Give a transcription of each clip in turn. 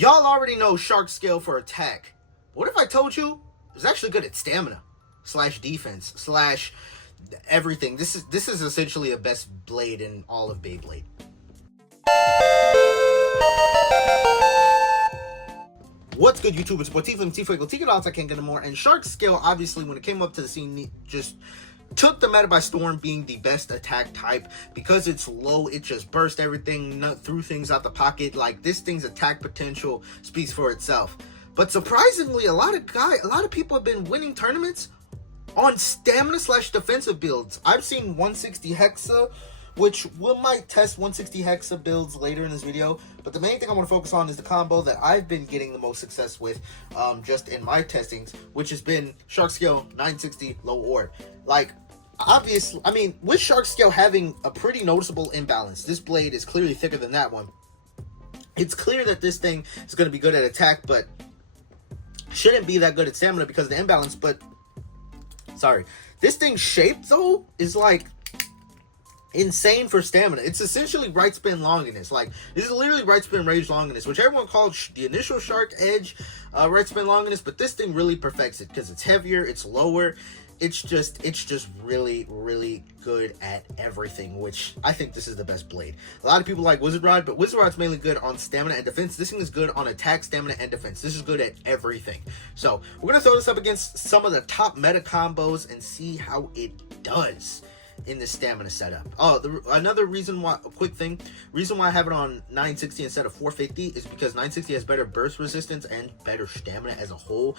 Y'all already know Shark Scale for attack. What if I told you it's actually good at stamina / defense / everything? This is essentially the best blade in all of Beyblade. What's good, YouTube? It's Tiefling Tifuego Tigadons. I can't get no more. And Shark Scale, obviously, when it came up to the scene, just took the meta by storm, being the best attack type. Because it's low, it just burst everything, threw things out the pocket. Like, this thing's attack potential speaks for itself. But surprisingly, a lot of people have been winning tournaments on stamina / defensive builds. I've seen 160 Hexa, which we might test 160 Hexa builds later in this video. But the main thing I want to focus on is the combo that I've been getting the most success with, just in my testings, which has been Shark Scale 960 low orb. Like, obviously, I mean, with Shark Scale having a pretty noticeable imbalance, this blade is clearly thicker than that one. It's clear that this thing is going to be good at attack, but shouldn't be that good at stamina because of the imbalance. But sorry, this thing's shape though is like insane for stamina. It's essentially right spin longiness. Like, this is literally right spin rage longiness, which everyone called the initial Shark Edge right spin longiness, but this thing really perfects it because it's heavier, it's lower. It's just really, really good at everything, which I think this is the best blade. A lot of people like Wizard Rod, but Wizard Rod's mainly good on stamina and defense. This thing is good on attack, stamina, and defense. This is good at everything. So we're going to throw this up against some of the top meta combos and see how it does in the stamina setup. Oh, another reason why, a quick thing, reason why I have it on 960 instead of 450 is because 960 has better burst resistance and better stamina as a whole.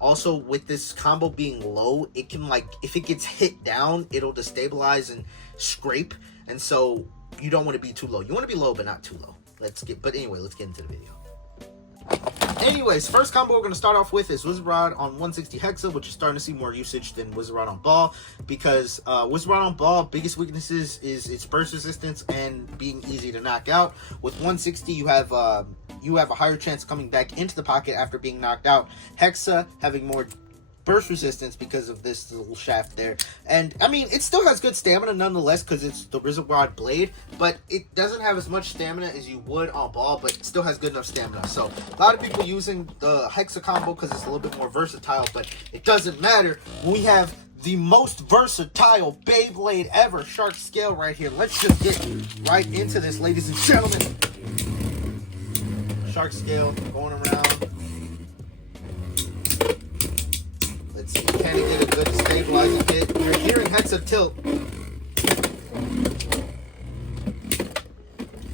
Also, with this combo being low, it can, like, if it gets hit down, it'll destabilize and scrape, and so you don't want to be too low. You want to be low, but not too low. But anyway, let's get into the video. Anyways, first combo we're going to start off with is Wizard Rod on 160 Hexa, which is starting to see more usage than Wizard Rod on Ball, because Wizard Rod on Ball, biggest weaknesses is its burst resistance and being easy to knock out. With 160, you have a higher chance of coming back into the pocket after being knocked out. Hexa having more burst resistance because of this little shaft there, and I mean, it still has good stamina nonetheless because it's the Wizard Rod blade, but it doesn't have as much stamina as you would on Ball, but it still has good enough stamina. So a lot of people using the Hexa combo because it's a little bit more versatile, but it doesn't matter. We have the most versatile Beyblade ever, Shark Scale, right here. Let's just get right into this, ladies and gentlemen. Shark Scale going around. Let's see, can he get a good stabilizing hit? You're hearing Hexa tilt.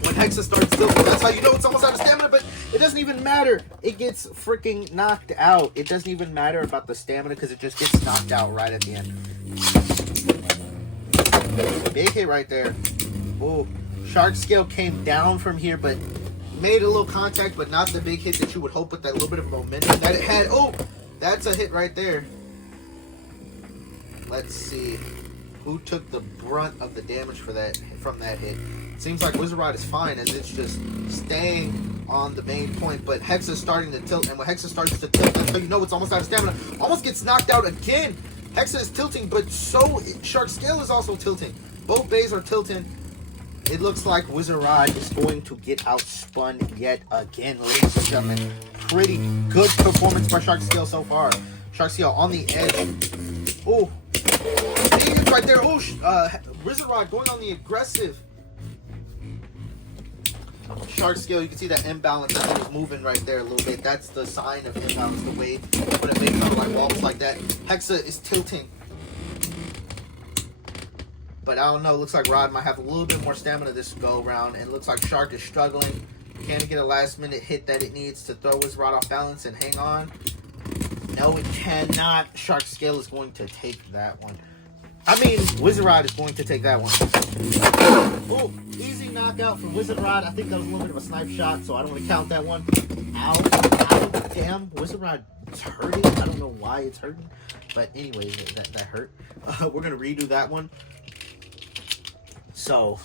When Hexa starts tilting, that's how you know it's almost out of stamina, but it doesn't even matter. It gets freaking knocked out. It doesn't even matter about the stamina because it just gets knocked out right at the end. Big hit right there. Oh, Shark Scale came down from here, but made a little contact, but not the big hit that you would hope with that little bit of momentum that it had. Oh, that's a hit right there. Let's see who took the brunt of the damage from that hit. It seems like Wizard Rod is fine as it's just staying on the main point, but Hexa's starting to tilt, and when Hexa starts to tilt, that's how you know it's almost out of stamina. Almost gets knocked out again. Hexa is tilting, but Shark Scale is also tilting. Both bays are tilting. It looks like Wizard Rod is going to get outspun yet again, ladies and gentlemen. Pretty good performance by Shark Scale so far. Shark Scale on the edge. Oh, it's right there. Oh, Wizard Rod going on the aggressive. Shark Scale, you can see that imbalance that he was moving right there a little bit. That's the sign of imbalance, the way when it makes up like wobbles like that. Hexa is tilting. But I don't know, looks like Rod might have a little bit more stamina this go around, and it looks like Shark is struggling. Can it get a last minute hit that it needs to throw his Rod off balance and hang on? No, it cannot. Shark Scale is going to take that one. I mean, Wizard Rod is going to take that one. Oh, easy knockout for Wizard Rod. I think that was a little bit of a snipe shot, so I don't want to count that one. Ow, ow, damn. Wizard Rod is hurting. I don't know why it's hurting. But anyways, that hurt. We're going to redo that one. So,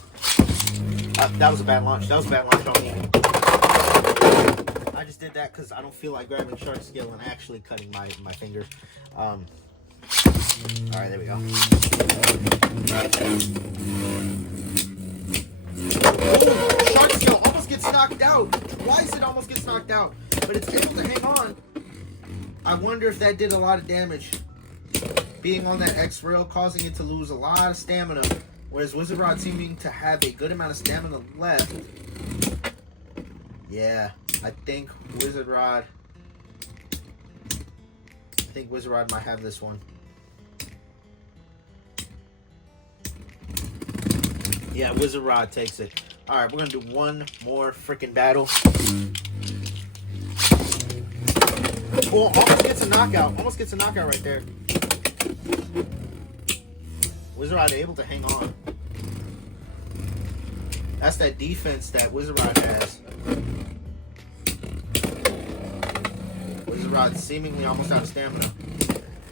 that was a bad launch. That was a bad launch on me. I just did that because I don't feel like grabbing Shark Scale and actually cutting my fingers. Alright, there we go. Shark Scale almost gets knocked out. Twice it almost gets knocked out. But it's able to hang on. I wonder if that did a lot of damage. Being on that X rail, causing it to lose a lot of stamina. Whereas Wizard Rod seeming to have a good amount of stamina left. Yeah, I think Wizard Rod might have this one. Yeah, Wizard Rod takes it. Alright, we're going to do one more freaking battle. Oh, almost gets a knockout. Almost gets a knockout right there. Wizard Rod able to hang on. That's that defense that Wizard Rod has. Wizard Rod seemingly almost out of stamina.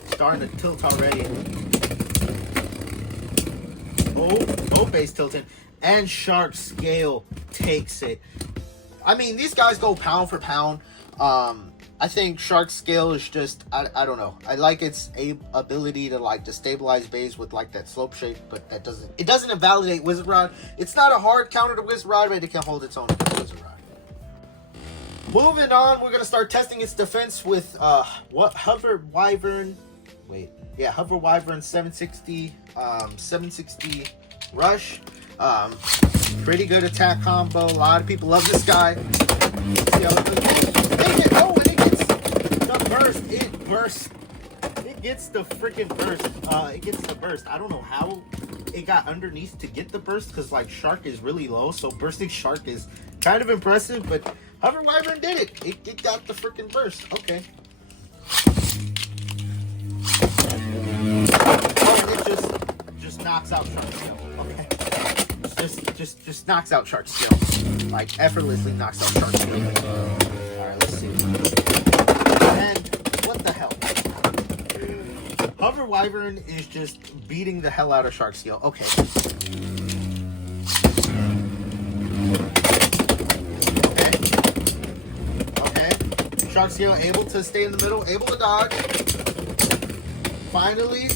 Starting to tilt already. Oh, both base tilting. And Shark Scale takes it. I mean, these guys go pound for pound. I think Shark Scale is just, I don't know. I like its ability to like destabilize base with like that slope shape, but it doesn't invalidate Wizard Rod. It's not a hard counter to Wizard Rod, but it can hold its own against Wizard Rod. Moving on, we're gonna start testing its defense with Hover Wyvern. Hover Wyvern 760 Rush. Pretty good attack combo. A lot of people love this guy. Let's see how it goes. Oh, and it gets the burst. It bursts. It gets the freaking burst. It gets the burst. I don't know how it got underneath to get the burst, because like Shark is really low, so bursting Shark is kind of impressive, but Hover Wyvern did it. It got the freaking burst. Okay. Oh, and it just knocks out Shark Scale. Okay. Just knocks out Shark Scale. Like effortlessly knocks out Shark Scale. Alright, let's see. And what the hell? Hover Wyvern is just beating the hell out of Shark Scale. Okay. Okay. Shark Scale able to stay in the middle, able to dodge. Finally.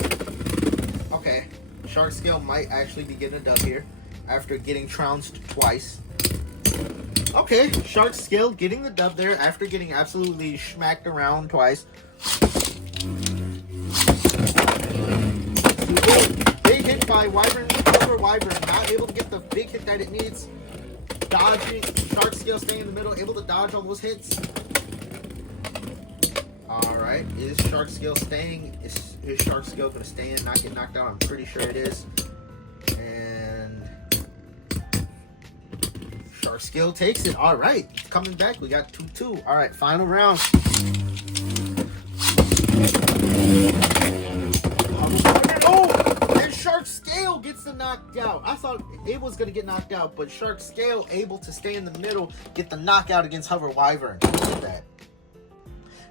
Okay. Shark Scale might actually be getting a dub here after getting trounced twice. Okay, Shark Scale getting the dub there after getting absolutely smacked around twice. Big hit by Wyvern, Hover Wyvern, not able to get the big hit that it needs. Dodging, Shark Scale staying in the middle, able to dodge all those hits. Alright, is Shark Scale staying? Is Shark Scale going to stay in, not get knocked out? I'm pretty sure it is. And Shark Scale takes it. Alright, coming back. We got 2-2. Alright, final round. Oh! And Shark Scale gets the knockout. I thought it was going to get knocked out, but Shark Scale able to stay in the middle, get the knockout against Hover Wyvern. Look at that.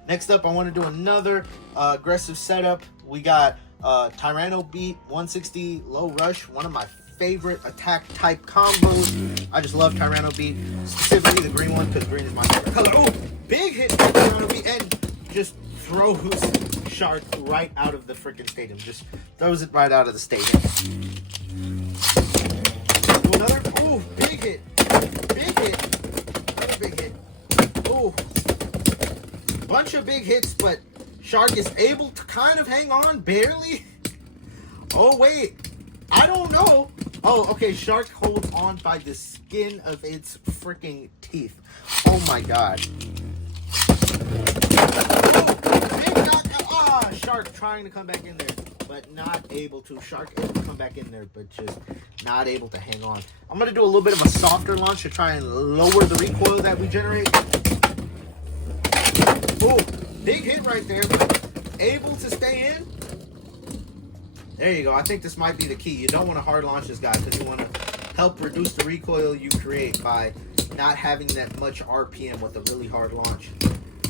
Next up, I want to do another aggressive setup. We got Tyranno beat 160 low rush, one of my favorite attack type combos. I just love Tyranno beat, specifically the green one, because green is my favorite color. Oh, big hit by Tyranno beat, and just throws Shark right out of the freaking stadium. Just throws it right out of the stadium. Another, oh, big hit. Big hit. Another big hit. Oh. Bunch of big hits, but Shark is able to kind of hang on, barely. Oh, wait. I don't know. Oh, okay. Shark holds on by the skin of its freaking teeth. Oh, my God. Oh, big knockout. Ah, Shark trying to come back in there, but not able to. Shark able to come back in there, but just not able to hang on. I'm going to do a little bit of a softer launch to try and lower the recoil that we generate. Oh, big hit right there, but able to stay in. There you go. I think this might be the key. You don't want to hard launch this guy because you want to help reduce the recoil you create by not having that much RPM with a really hard launch.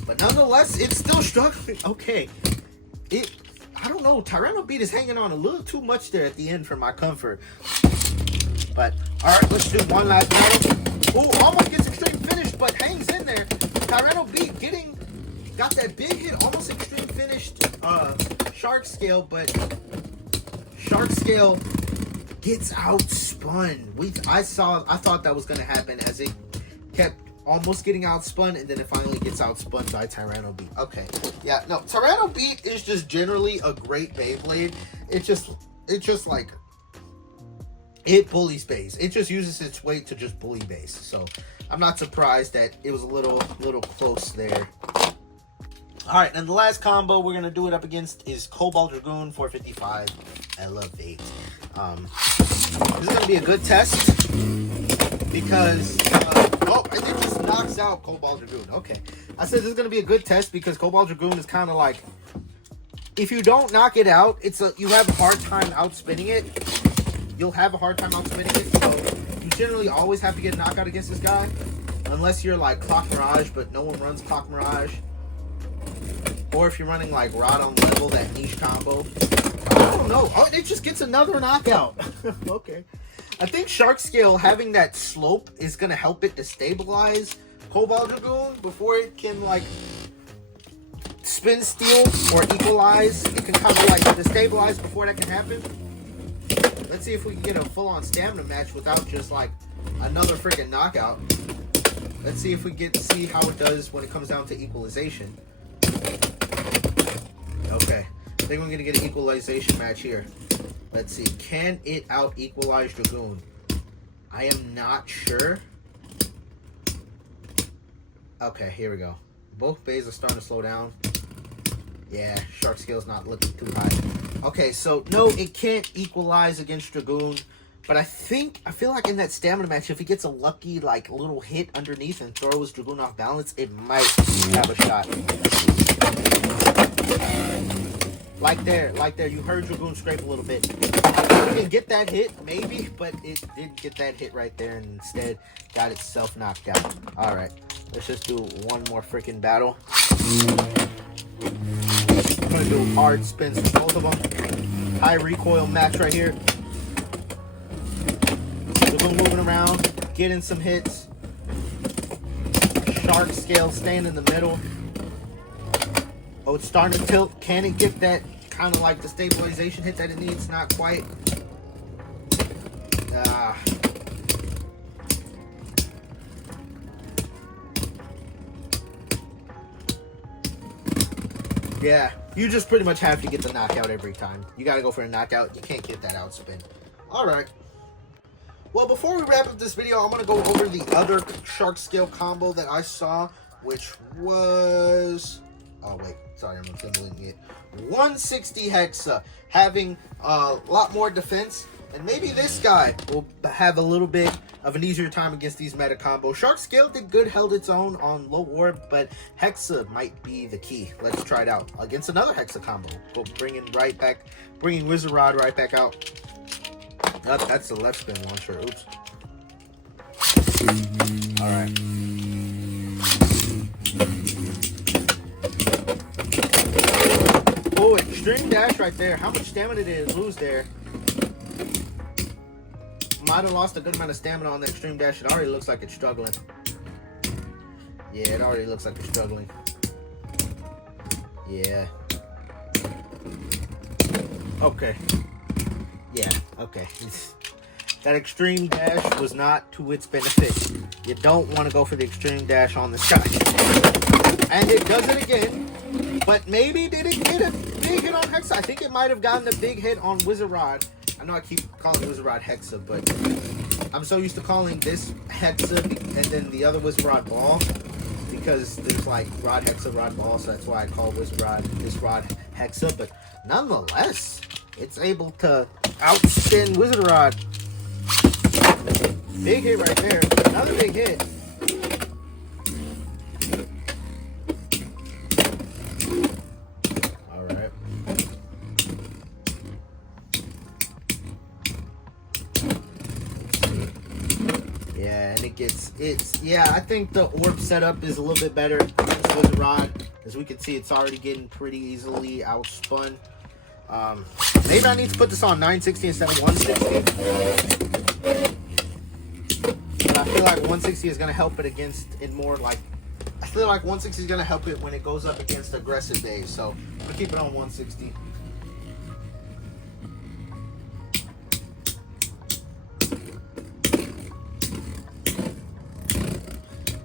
But nonetheless, it's still struggling. Okay. I don't know. Tyranno beat is hanging on a little too much there at the end for my comfort. But, alright, let's do one last battle. Oh, almost gets extreme finish, but hangs in there. Tyranno beat got that big hit, almost extreme finished Shark Scale, but Shark Scale gets outspun. I thought that was gonna happen as it kept almost getting outspun, and then it finally gets outspun by Tyranno Beat. Okay, yeah, no, Tyranno Beat is just generally a great Beyblade. It just like, it bullies base. It just uses its weight to just bully base. So I'm not surprised that it was a little close there. All right, and the last combo we're gonna do it up against is Cobalt Dragoon 455 Elevate. This is gonna be a good test because and it just knocks out Cobalt Dragoon. Okay, I said this is gonna be a good test because Cobalt Dragoon is kind of like, if you don't knock it out, you have a hard time outspinning it. You'll have a hard time outspinning it. So you generally always have to get a knockout against this guy, unless you're like Clock Mirage, but no one runs Clock Mirage. Or if you're running like Rod on Level, that niche combo. I don't know. Oh, it just gets another knockout. Okay. I think Shark Scale having that slope is going to help it to stabilize Cobalt Dragoon before it can like spin steal or equalize. It can kind of like destabilize before that can happen. Let's see if we can get a full-on stamina match without just like another freaking knockout. Let's see if we get to see how it does when it comes down to equalization. Okay, I think we're gonna get an equalization match here. Let's see, can it out equalize Dragoon? I am not sure. Okay, here we go. Both bays are starting to slow down. Yeah, Shark Scale's not looking too high. Okay, so no, it can't equalize against Dragoon. But I feel like in that stamina match, if he gets a lucky like little hit underneath and throws Dragoon off balance, it might have a shot. Like there, you heard Dragoon scrape a little bit. You can get that hit, maybe, but it didn't get that hit right there and instead got itself knocked out. Alright, let's just do one more freaking battle. I'm gonna do hard spins for both of them. High recoil match right here. Dragoon moving around, getting some hits. Shark Scale staying in the middle. Oh, it's starting to tilt. Can it get that kind of like the stabilization hit that it needs? Not quite. Yeah, you just pretty much have to get the knockout every time. You got to go for a knockout. You can't get that outspin. All right. Well, before we wrap up this video, I'm going to go over the other Shark Scale combo that I saw, which was... Oh, wait. Sorry, I'm assembling it. 160 Hexa, having a lot more defense. And maybe this guy will have a little bit of an easier time against these meta combos. Shark Scale did good, held its own on low orb, but Hexa might be the key. Let's try it out against another Hexa combo. Bringing Wizard Rod right back out. That's the left spin launcher. Oops. All right. Oh, extreme dash right there. How much stamina did it lose there? Might have lost a good amount of stamina on the extreme dash. It already looks like it's struggling. Yeah, it already looks like it's struggling. Yeah. Okay. Yeah, okay. That extreme dash was not to its benefit. You don't want to go for the extreme dash on this guy. And it does it again. But maybe did it get a big hit on Hexa? I think it might have gotten a big hit on Wizard Rod. I know I keep calling Wizard Rod Hexa, but I'm so used to calling this Hexa and then the other Wizard Rod Ball, because there's like Rod Hexa, Rod Ball, so that's why I call Wizard Rod this Rod Hexa. But nonetheless, it's able to outspin Wizard Rod. Big hit right there. Another big hit. Alright. Yeah, and I think the orb setup is a little bit better against Wizard Rod. As we can see, it's already getting pretty easily outspun. Maybe I need to put this on 960 instead of 160. But I feel like 160 is going to help it against it more like... I feel like 160 is going to help it when it goes up against aggressive days. So, I'm going to keep it on 160.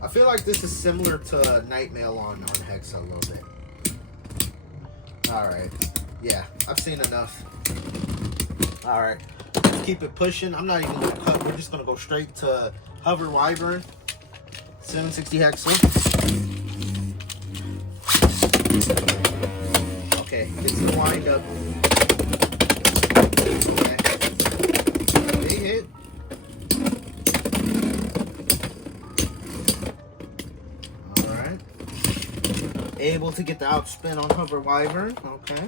I feel like this is similar to Nightmail on Hexa a little bit. Alright. Yeah, I've seen enough. Alright. Let's keep it pushing. I'm not even going to cut. We're just going to go straight to Hover Wyvern. 760 Hexa. Okay, gets the wind up. Okay. Big hit. Alright. Able to get the outspin on Hover Wyvern. Okay.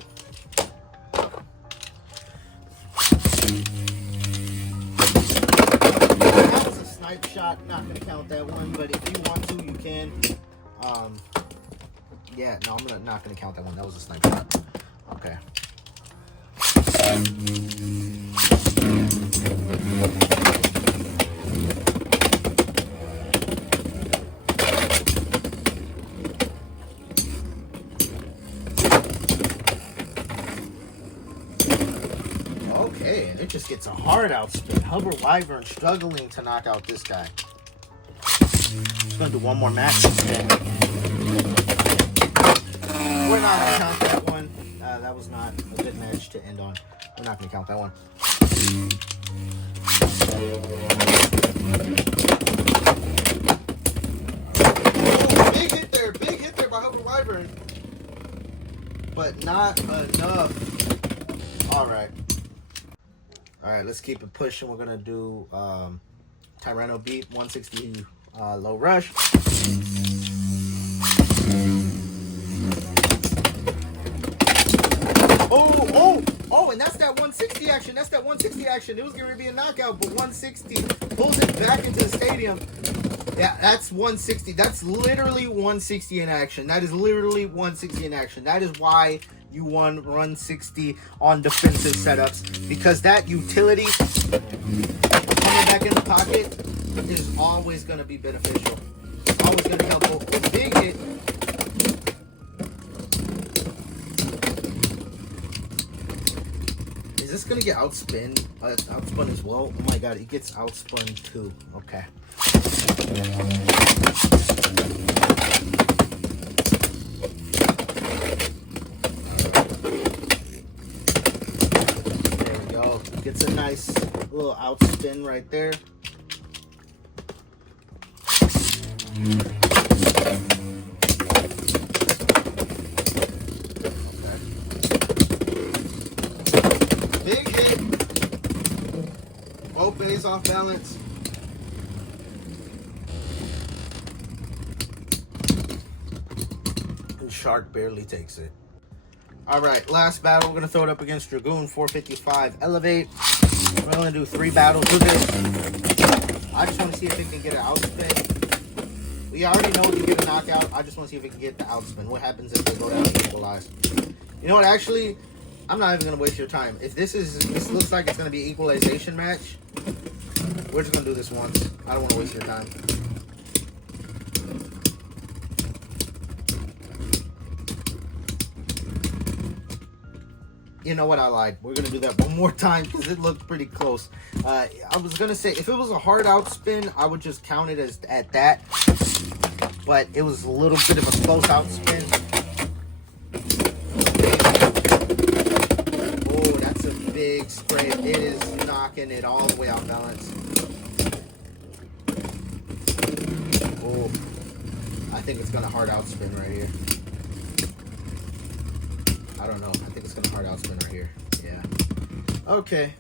That was a snipe shot. Not going to count that one, but if you want to, you can. Yeah, no, I'm not gonna count that one. That was a sniper shot. Okay. Okay, and it just gets a hard outspin. Hover Wyvern struggling to knock out this guy. Just gonna do one more match instead. We're not going to count that one. That was not a good match to end on. We're not going to count that one. Oh, big hit there. Big hit there by Hover Wyvern. But not enough. Alright. Alright, let's keep it pushing. We're going to do Tyranno beat 160 low rush. Oh, and that's that 160 action. That's that 160 action. It was going to be a knockout, but 160 pulls it back into the stadium. Yeah, that's 160. That's literally 160 in action. That is literally 160 in action. That is why you won run 60 on defensive setups, because that utility coming back in the pocket is always going to be beneficial. Always going to be helpful. A big hit. Is this gonna get outspun? Outspun as well? Oh my god, it gets outspun too. Okay. There we go. Gets a nice little outspin right there. Big hit. Both base off balance. And Shark barely takes it. Alright, last battle. We're going to throw it up against Dragoon 455 Elevate. We're going to do 3 battles with it. I just want to see if it can get an outspin. We already know it can get a knockout. I just want to see if it can get the outspin. What happens if they go down and equalize? You know what, actually, I'm not even going to waste your time. If this looks like it's going to be an equalization match, we're just going to do this once. I don't want to waste your time. You know what, I lied. We're going to do that one more time because it looked pretty close. I was going to say, if it was a hard outspin, I would just count it as at that. But it was a little bit of a close outspin. Big spray. It is knocking it all the way out balance. Oh, I think it's gonna hard outspin right here. I don't know. I think it's gonna hard outspin right here. Yeah. Okay.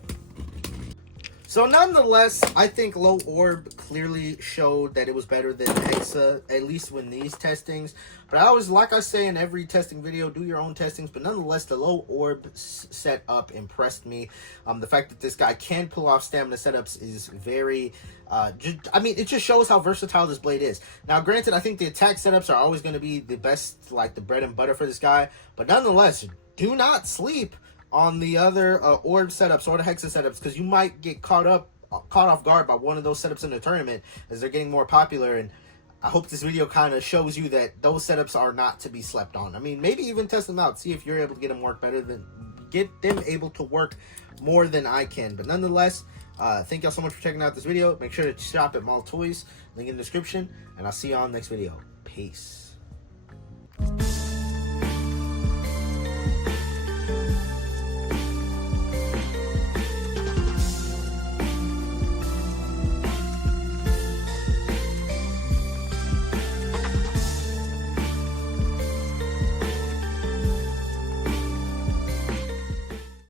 So nonetheless, I think Low Orb clearly showed that it was better than Hexa, at least when these testings. But I always, like I say in every testing video, do your own testings. But nonetheless, the Low Orb setup impressed me. The fact that this guy can pull off stamina setups is very... I mean, it just shows how versatile this blade is. Now, granted, I think the attack setups are always going to be the best, like the bread and butter for this guy. But nonetheless, do not sleep on the other orb setups or the Hexa setups, because you might get caught off guard by one of those setups in the tournament as they're getting more popular. And I hope this video kind of shows you that those setups are not to be slept on. I mean, maybe even test them out, see if you're able to get them able to work more than I can. But nonetheless, Thank y'all so much for checking out this video. Make sure to shop at Mall Toys, link in the description, and I'll see y'all next video. Peace.